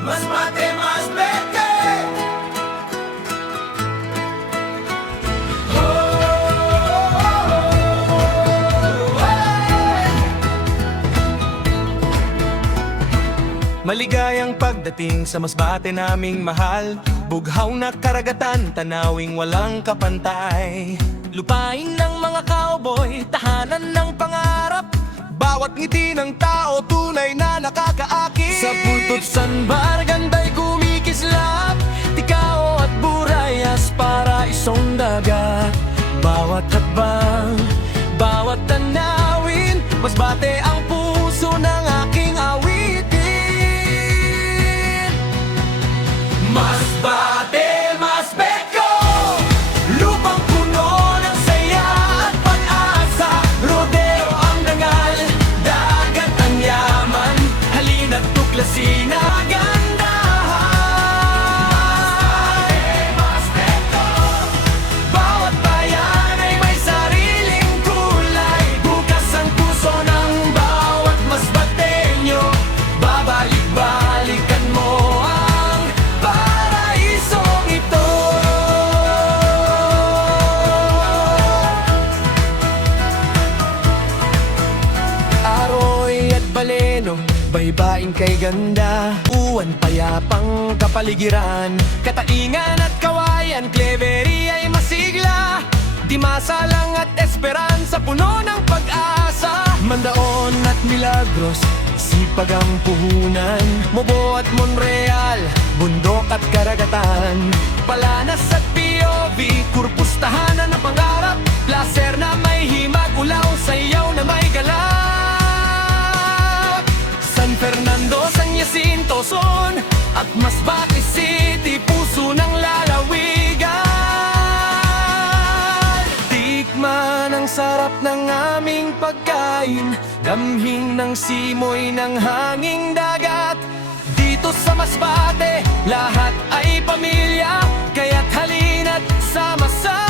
Masbate, Masbate. Maligayang pagdating sa Masbate naming mahal. Bughaw na karagatan, tanawing walang kapantay. Lupain ng mga cowboy, tahanan ng pangarap. Bawat ngiti ng tao, tunay na nakakaakit. Sa Pultot Sandbar, ganda'y kumikislap. Tikao at burayas para isong dagat. Bawat hakbang, bawat tanawin, Masbate ang puso ng aking awitin. Masbate, Masbeko, lupang puno ng saya at pag-asa. Rodeo ang dangal, dagat ang yaman, halina't tuklasin ang gandahan. Masbate, Masbeko, bawat bayan ay may sariling kulay. Bukas ang puso ng bawat Masbateño, babalik-balikan mo ang paraisong ito. Aroy at baleno, baybaing kay ganda. Uwan payapang kapaligiran, kataingan at kawayan, Clevery ay masigla. Dimasalang at esperanza, puno ng pag-asa. Mandaon at Milagros, sipag ang puhunan. Mobo at Monreal, bundok at karagatan. Palanas at POV, Corpus tahanan ng pangarap. Placer na may himag, ulaw sayaw na may galak. San Fernando, San Jacinto, Son at Masbate City, puso ng lalawigan. Tikman ang sarap ng aming pagkain, damhing ng simoy ng hanging dagat. Dito sa Masbate, lahat ay pamilya, kaya't halina't sama-sama.